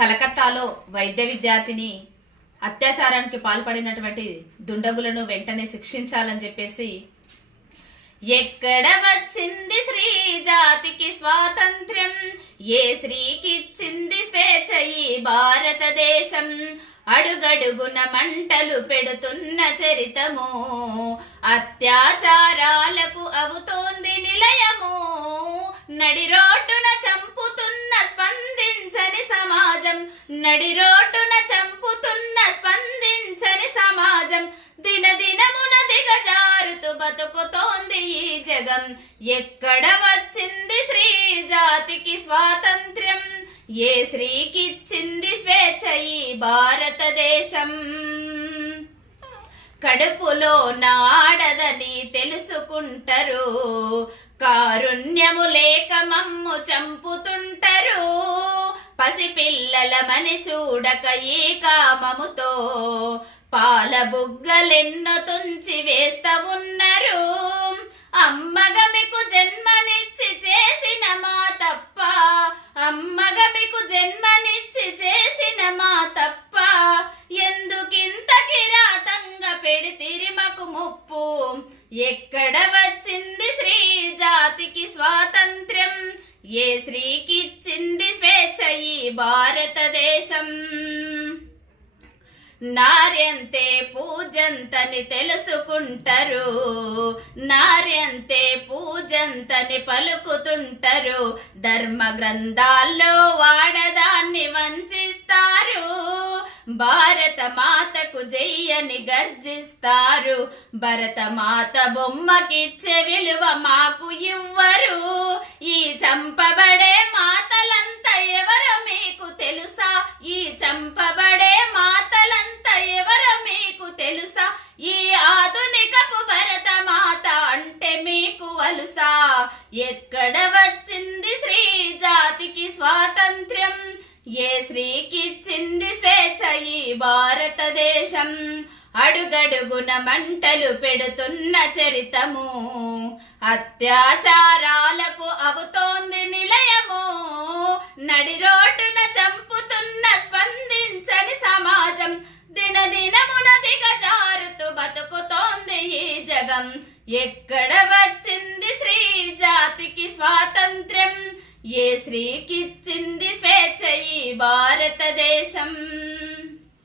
కలకత్తాలో వైద్య విద్యార్థిని అత్యాచారానికి పాల్పడినటువంటి దుండగులను వెంటనే శిక్షించాలని చెప్పేసి ఎక్కడ వచ్చింది స్త్రీ జాతికి స్వాతంత్ర్యం? ఏ స్త్రీకిచ్చింది స్వేచ్ఛ ఈ భారతదేశం? అడుగడుగున మంటలు పెడుతున్న చరితము అత్యాచారాలకు అవుతోంది నిలయము. నడిరో రోడ్డున చంపుతున్న స్పందించని సమాజం నడిరోటున చంపుతున్న స్పందించని సమాజం. దినదినమున దిగజారుతూ బతుకుతోంది ఈ జగం. ఎక్కడ వచ్చింది స్త్రీ జాతికి స్వాతంత్ర్యం? ఏ స్త్రీకిచ్చింది స్వేచ్ఛ ఈ భారతదేశం? కడుపులో నాడదని తెలుసుకుంటారు. కారుణ్యము లేక మమ్ము చంపుతుంటారు. పసిపిల్లలమని చూడక ఈ కామముతో పాల బుగ్గలెన్నో తుంచి వేస్తా ఉన్నారు. అమ్మగా మీకు జన్మనిచ్చి చేసిన మా తప్ప అమ్మగా మీకు జన్మనిచ్చి చేసిన మా తప్ప ఎందుకింత కిరాతంగా పెడితిరి మాకు ముప్పు? ఎక్కడ వచ్చింది స్త్రీ జాతికి స్వాతంత్ర్యం? ఏ స్త్రీకిచ్చింది భారతదేశం. నార్యంతే పూజంతని తెలుసుకుంటారు. నార్యంతే పూజంతని పలుకుతుంటారు. ధర్మ గ్రంథాల్లో వాడదాన్ని వంచిస్తారు. భారత మాతకు జయ్యని గర్జిస్తారు. భరత మాత బొమ్మకిచ్చే విలువ మాకు ఇవ్వరు చంపబడే మాతలంతా ఎవరో మీకు తెలుసా? ఈ ఆధునికపు భరత మాత అంటే మీకు అలుసా. ఎక్కడ వచ్చింది స్త్రీ జాతికి స్వాతంత్ర్యం? ఏ స్త్రీకిచ్చింది స్వేచ్ఛ ఈ భారతదేశం? అడుగడుగున మంటలు పెడుతున్న చరితము. అత్యాచారాలకు అవుతోంది నిలయము. నడి రోడ్డున చంపుతున్న స్పందించని సమాజం దినదినమున దిగజారుతూ బతుకుతోంది జగం ఎక్కడ వచ్చింది స్త్రీ జాతికి స్వాతంత్ర్యం? ఏ స్త్రీకిచ్చింది స్వేచ్ఛ ఈ భారతదేశం?